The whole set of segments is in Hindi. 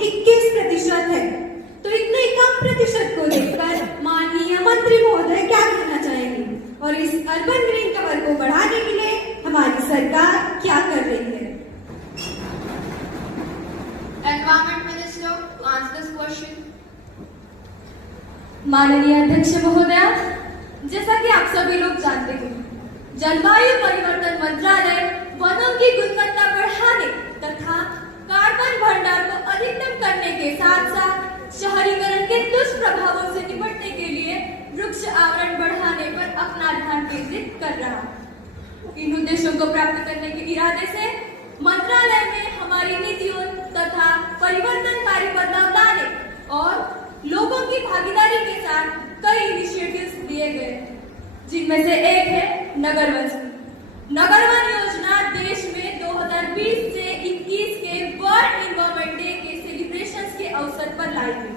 21% है, तो इतने कम प्रतिशत को देखकर माननीय मंत्री महोदय क्या कहना चाहेंगे और इस अर्बन ग्रीन कवर को बढ़ाने के लिए हमारी सरकार क्या कर रही है? Environment Minister to answer this question. माननीय अध्यक्ष महोदया, जैसा कि आप सभी लोग जानते हैं, जलवायु परिवर्तन मंत्रालय वनों की गुणवत्ता बढ़ाने तथा कार्बन भंडार को अधिकतम करने के साथ साथ शहरीकरण के दुष्प्रभावों से निपटने के लिए वृक्ष आवरण बढ़ाने पर अपना ध्यान केंद्रित कर रहा है। इन उद्देश्यों को प्राप्त करने के इरादे से मंत्रालय में हमारी नीतियों तथा परिवर्तनकारी बदलाव लाने और लोगों की भागीदारी के साथ कई इनिशिएटिव्स लिए गए, जिनमें से एक है नगर वन। नगर वन योजना देश में 2020 से 21 के वर्ल्ड एनवायरनमेंट डे के सेलिब्रेशंस के अवसर पर लाई गई,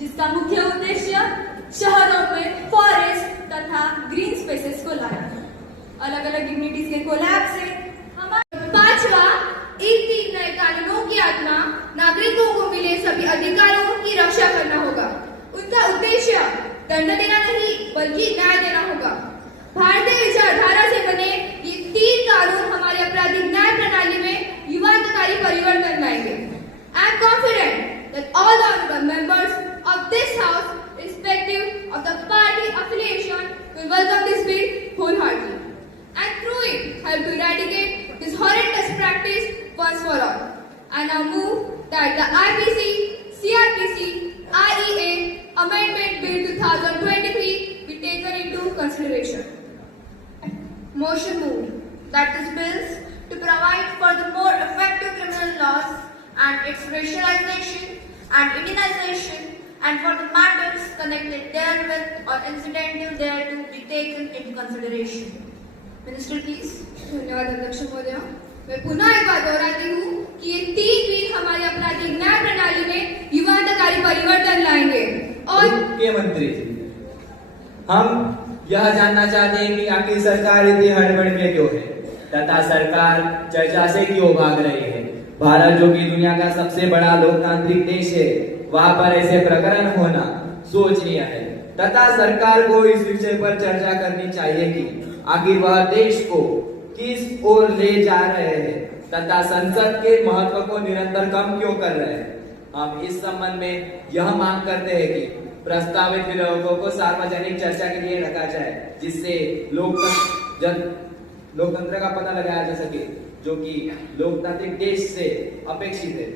जिसका मुख्य उद्देश्य शहरों में फॉरेस्ट तथा ग्रीन स्पेसेस को लाना। अलग अलग डिग्निटीज के कोलैब से पांचवा, इन 3 नए कानूनों की आत्मा नागरिकों को मिले सभी अधिकारों की रक्षा करना होगा। उनका उद्देश्य दंड देना नहीं बल्कि न्याय देना होगा। भारतीय विचारधारा से बने ये 3 कानून हमारे आपराधिक न्याय प्रणाली में युगांतकारी परिवर्तन लाएंगे। I am confident that all honorable members of this house, irrespective of the party affiliation, will welcome this bill wholeheartedly and through it help to eradicate this horrendous practice once for all. I now move that the IPC, CRPC, IEA Amendment Bill 2023 be taken into consideration. Motion moved that these bills to provide for the more effective criminal laws and its racialization and Indianization and for the matters connected therewith or incidental thereto be taken into consideration. Minister, please. धन्यवाद अध्यक्ष महोदय। मैं पुनः एक बार दोहराती हूँ कि ये 3 बिल हमारे आपराधिक न्याय प्रणाली में युगांतकारी परिवर्तन लाएंगे। और मुख्यमंत्री जी, हम यह जानना चाहते हैं कि आखिर सरकार इतनी हड़बड़ी में क्यों है तथा सरकार चर्चा से क्यों भाग रही है। भारत जो कि दुनिया का सबसे बड़ा लोकतांत्रिक देश है, वहाँ पर ऐसे प्रकरण होना सोचनीय है तथा सरकार को इस विषय पर चर्चा करनी चाहिए कि आखिर वह देश को किस ओर ले जा रहे हैं तथा संसद के महत्व को निरंतर कम क्यों कर रहे हैं। हम इस संबंध में यह मांग करते हैं कि प्रस्तावित विधेयकों को सार्वजनिक चर्चा के लिए रखा जाए, जिससे लोकतंत्र का पता लगाया जा सके, जो कि लोकतांत्रिक देश से अपेक्षित है।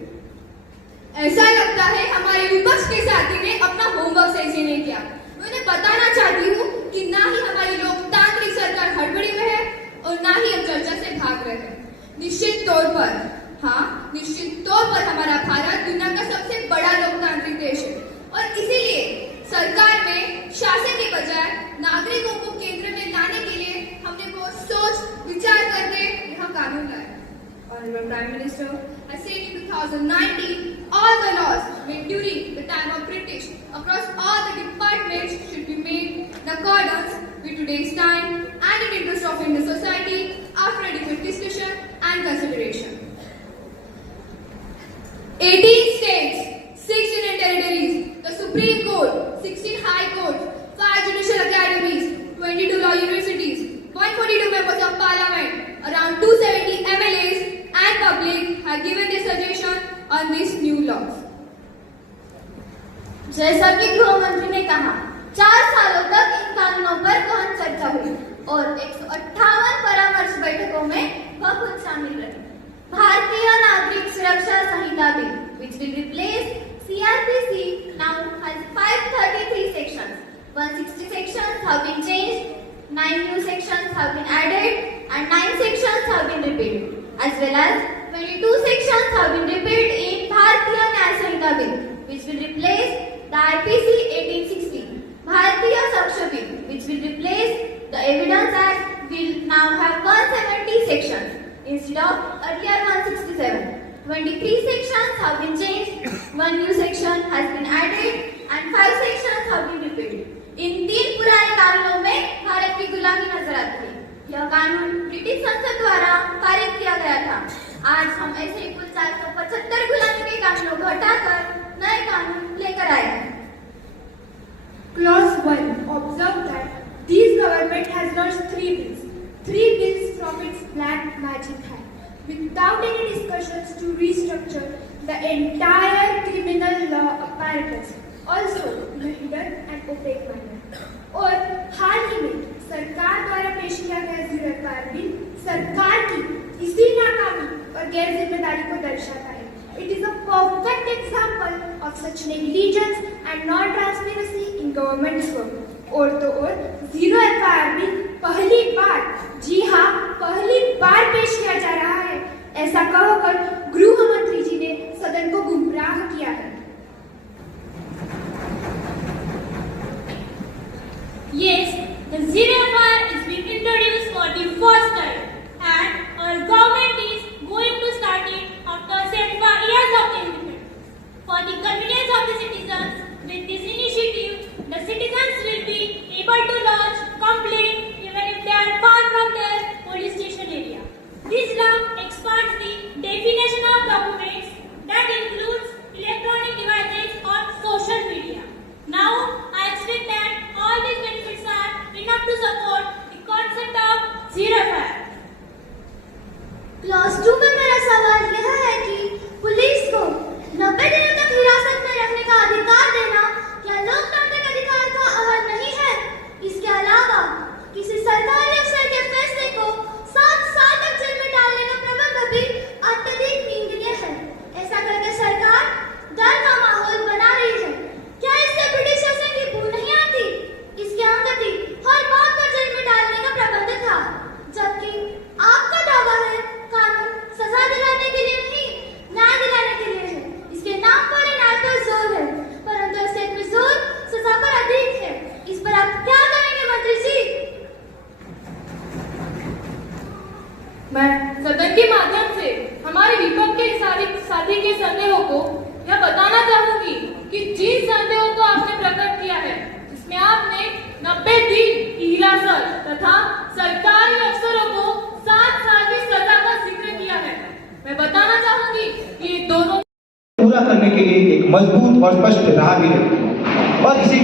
ऐसा लगता है हमारे विपक्ष के साथी ने अपना होमवर्क सही से नहीं किया। मैं उन्हें बताना चाहती हूँ कि ना ही हमारी लोकतांत्रिक सरकार हड़बड़ी में है और ना ही हम चर्चा से भाग रहे हैं। निश्चित तौर पर हमारा भारत दुनिया का सबसे बड़ा लोकतांत्रिक देश है और इसीलिए सरकार में शासन के बजाय नागरिकों को केंद्र में लाने के लिए हमने बहुत सोच विचार करके यह कानून लाया। Honorable Prime Minister, I said in 2019, all the laws made during the time of British across all the departments should be made in accordance with today's time and in interest of Indian society after adequate discussion and consideration. 18 states, 6 union territories, the Supreme Court, 16 high courts, 5 judicial academies, 22 law universities, 142 members of parliament, around 270 MLAs and public have given their suggestion on these new laws. जैसा कि गृह मंत्री ने कहा, 4 सालों तक इन कानूनों पर गहन चर्चा हुई और 158 परामर्श बैठकों में वह खुद शामिल रहे। भारतीय नागरिक सुरक्षा संहिता bill, which will replace CRPC, now has 533 sections. 160 sections have been changed, 9 new sections have been added, and 9 sections have been repealed, as well as 22 sections have been repealed in Bharatiya Nyaya Sanhita bill, which will replace the IPC 1860. Bharatiya Saksha bill, which will replace the Evidence Act, will now have 170 sections instead of earlier 167. 23 sections have been changed, 1 new section has been added, and 5 sections have been repealed. इन 3 पुराने कानूनों में भारत की गुलामी नजर आती है। यह कानून ब्रिटिश संसद द्वारा पारित किया गया था। आज हम ऐसे ही कुल 475 गुलामी के कानूनों को हटाकर नए कानून लेकर आए हैं। Clause 1 observe that this government has launched three bills from its black magic hand without any discussions to restructure the entire criminal law apparatus, also in a hidden and opaque manner. और हाल ही में सरकार द्वारा पेश किया गया 0FR बिल सरकार की इसी नाकामी और गैर जिम्मेदारी को दर्शाता है। It is a perfect example of such negligence and non-transparency in government's work. और तो और 0FR बिल पहली बार, जी हाँ पहली बार पेश किया जा रहा है, ऐसा कहकर गृह मंत्री जी ने सदन को गुमराह किया है। Yes, the ZFR is being introduced for the first time, and our government is going to start it after 75 years of independence. For the convenience of the citizens, with this initiative, the citizens will be able to lodge complaint even if they are far from their police station area. This law expands the definition of documents that includes electronic devices on social media. Now, I expect that all these benefits are enough to support the concept of ZFR. Clause 2 में मेरा सवाल यह है कि पुलिस को 90 दिनों तक हिरासत में रखने का अधिकार देना क्या लोकतांत्रिक अधिकार का आहरण नहीं है? इसके अलावा किसी सरकारी अफसर के फैसले को 7 साल तक जेल में डालने का प्रबंध भी अत्यधिक निंदनीय है। ऐसा करके सरकार डर का माहौल बना रही है। क्या इससे ब्रिटिश शासन की भूल नहीं आती? इसके अंगति हर बात पर जेल में डालने का प्रबंध था, जबकि आपका दावा है कानून सजा दिलाने के लिए नहीं, न्याय दिलाने के लिए है। इसके नाम पर ही न्याय पर जोर है, परंतु इससे में जोर सजा पर अधिक है। इस पर आप क्या करेंगे मंत्री जी? मैं सदन के माध्यम से हमारे विपक्ष के साथी के संदेहों को यह बताना चाहूंगी कि जिन संदेहों को आपने प्रकट किया है, जिसमें आपने 90 दिन की हिरासत तथा सरकारी अफसरों को 7 साल की सजा का जिक्र किया है, मैं बताना चाहूंगी कि ये दोनों पूरा करने के लिए एक मजबूत और स्पष्ट राह भी रखी है। और इसी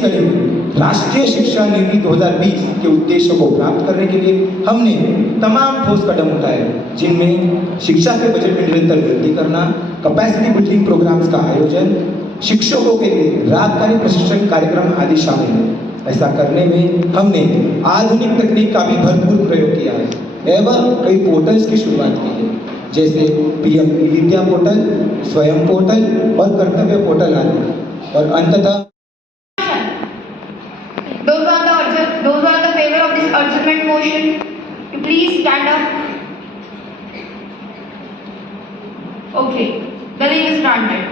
कड़ी में राष्ट्रीय शिक्षा नीति 2020 के उद्देश्यों को प्राप्त करने के लिए हमने तमाम ठोस कदम उठाए, जिनमें शिक्षा के बजट में निरंतर वृद्धि करना, कैपेसिटी बिल्डिंग प्रोग्राम्स का आयोजन, शिक्षकों के लिए लाभकारी प्रशिक्षण कार्यक्रम आदि शामिल है। ऐसा करने में हमने आधुनिक तकनीक का भी भरपूर प्रयोग किया है एवं कई पोर्टल्स की शुरुआत की है, जैसे PM ई-विद्या पोर्टल, स्वयं पोर्टल और कर्तव्य पोर्टल आदि। और अंततः Those are the favor of this adjournment motion. You please stand up. Okay, the link is granted.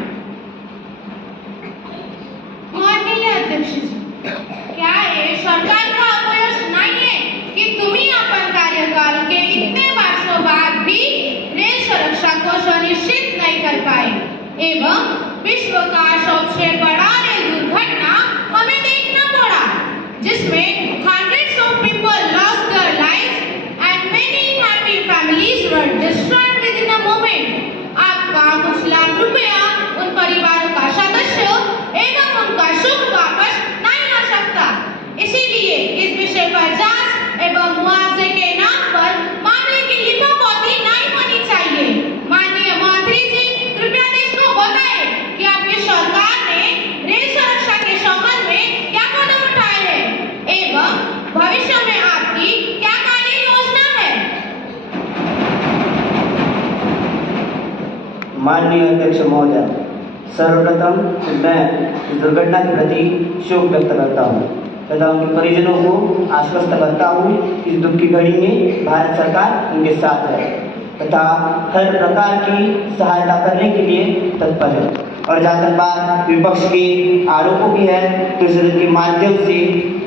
माननीय अध्यक्ष जी, क्या ये सरकार का अपयश नहीं है कि तुम्ही अपन कार्यकाल के इतने वर्षों बाद भी रेल सुरक्षा को सुनिश्चित नहीं कर पाए एवं विश्व का सबसे बड़ा रेल दुर्घटना हमें देखना पड़ा, जिसमें hundreds of people lost their lives and many happy families were destroyed within a moment. आपका कुछ लाख रुपया उन परिवारों का सदस्य एवं उनका सुख वापस नहीं ला सकता। इसीलिए इस विषय पर जांच एवं मुआवजे के नाम पर मामले की लिपापोती नहीं होनी चाहिए। माननीय मंत्री जी, कृपया देश को बताएं कि आपकी सरकार ने रेल सुरक्षा के संबंध में क्या कदम उठाए हैं एवं भविष्य में आपकी क्या कार्य योजना है। माननीय अध्यक्ष महोदय, सर्वप्रथम मैं इस दुर्घटना के प्रति शोक व्यक्त करता हूँ तथा उनके परिजनों को आश्वस्त करता हूँ कि इस दुख की घड़ी में भारत सरकार उनके साथ है तथा हर प्रकार की सहायता करने के लिए तत्पर है। और जहाँ तक बात विपक्ष के आरोपों की है, तो इस के माध्यम से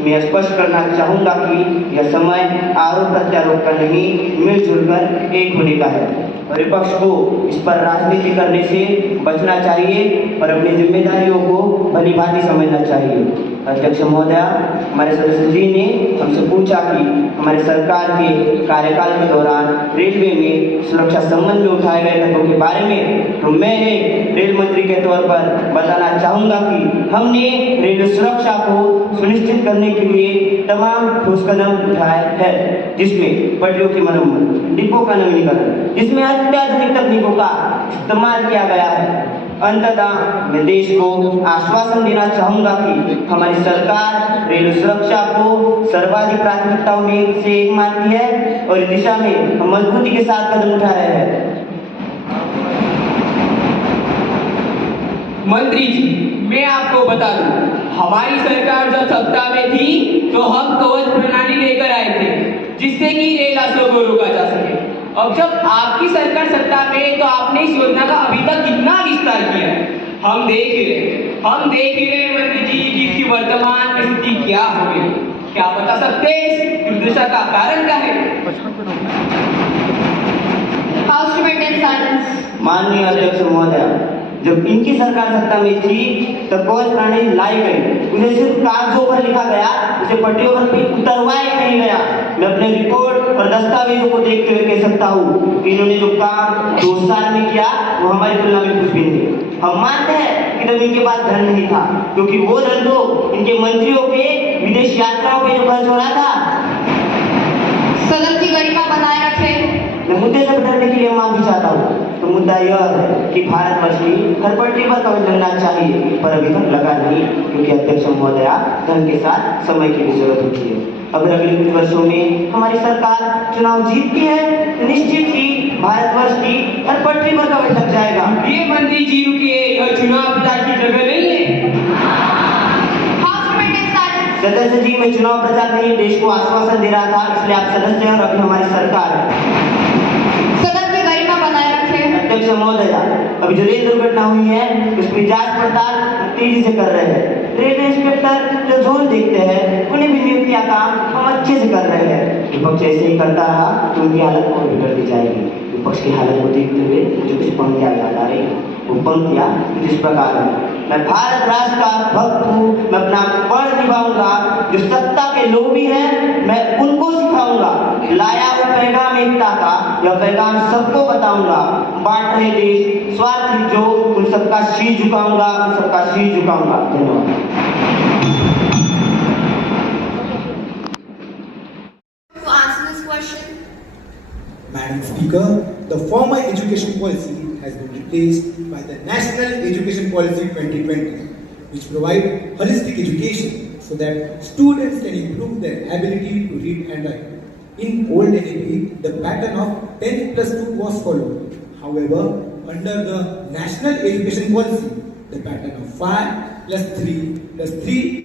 मैं स्पष्ट करना चाहूँगा कि यह समय आरोप प्रत्यारोप का नहीं, मिलजुल कर एक होने का है और विपक्ष को इस पर राजनीति करने से बचना चाहिए और अपनी जिम्मेदारियों को भली भांति समझना चाहिए। अध्यक्ष महोदया, हमारे सदस्य जी ने हमसे पूछा कि हमारे सरकार के कार्यकाल के दौरान रेलवे में सुरक्षा संबंध में उठाए गए कदमों के बारे में। तो मैं एक रेल मंत्री के तौर पर बताना चाहूँगा कि हमने रेलवे सुरक्षा को सुनिश्चित करने के लिए तमाम ठोस कदम उठाए हैं, जिसमें पटरियों की मरम्मत, डिपो का नवीनीकरण, जिसमें अत्याधुनिक तकनीकों का इस्तेमाल किया गया है। अंततः मैं देश को आश्वासन देना चाहूँगा कि हमारी सरकार रेल सुरक्षा को सर्वाधिक प्राथमिकताओं में से एक मानती है और इस दिशा में हम मजबूती के साथ कदम उठा रहे हैं। मंत्री जी, मैं आपको बता दूं, हमारी सरकार जब सत्ता में थी तो हम कवच प्रणाली लेकर आए थे, जिससे कि रेल हादसों को रोका जा सके। अब जब आपकी सरकार सत्ता में है तो आपने इस योजना का अभी तक कितना विस्तार किया है, हम देख ही रहे मंत्री जी कि इसकी वर्तमान स्थिति क्या हो गई। क्या बता सकते हैं इस दुर्दशा का कारण क्या है? House to maintain silence. माननीय अध्यक्ष महोदया, जब इनकी सरकार सत्ता में थी तब कवच प्रणाली लाई गई, उसे सिर्फ कागजों पर लिखा गया, उसे पट्टियों पर भी उतरवाया नहीं गया। मैं अपने रिपोर्ट और दस्तावेजों को देखते हुए कह सकता हूँ कि इन्होंने जो काम 2 साल में किया वो हमारी तुलना में कुछ भी नहीं। हम मानते हैं कि तब इनके पास धन नहीं था, क्योंकि वो धन तो इनके मंत्रियों के विदेश यात्राओं पे जो खर्च हो रहा था। सदन की गरिमा बनाए रखे। मैं मुद्दे से बदलने के लिए माफी चाहता हूँ। तो मुद्दा यह है कि भारतवर्ष की हर पटरी पर कवच लगना चाहिए, पर अभी तक लगा नहीं, क्योंकि अध्यक्ष महोदया धन के साथ समय की भी जरूरत होती है। अगर अगले कुछ वर्षों में हमारी सरकार चुनाव जीतती है तो निश्चित ही भारतवर्ष की हर पटरी पर कवच लग जाएगा। ये मंत्री जी रुकिए, यह चुनाव प्रचार की जगह नहीं है। सदस्य जी, मैं चुनाव प्रचार नहीं देश को आश्वासन दे रहा था, इसलिए आप सदस्य हैं और अभी हमारी सरकार सदन की गरिमा बनाए रखे। अध्यक्ष महोदया, अभी जो रेल दुर्घटना हुई है उसकी जांच पड़ताल तेजी से कर रहे हैं। रेलवे इंस्पेक्टर जो जोन देखते हैं उन्हें भी नियुक्तियां काम हम अच्छे से कर रहे हैं। विपक्ष ऐसे ही करता रहा तो उनकी हालत और बिगड़ दी जाएगी। विपक्ष की हालत को देखते हुए मुझे कुछ पंक्तियां याद आ रही है। वो पंक्तियां कुछ इस प्रकार है। मैं भारत राष्ट्र का भक्त हूँ, मैं अपना फर्ज निभाऊंगा, जो सत्ता के लोभी हैं मैं उनको सिखाऊंगा, लाया हूँ पैगाम एकता का, यह पैगाम सबको बताऊंगा, बांट रहे देश स्वार्थी जो, उन सबका शीश झुकाऊंगा, उन सबका शीश झुकाऊंगा। धन्यवाद। To answer this question, Madam Speaker, the former education policy has been replaced by the National Education Policy 2020, which provide holistic education so that students can improve their ability to read and write. In old NEP, the pattern of 10+2 was followed. However, under the National Education Policy, the pattern of 5+3+3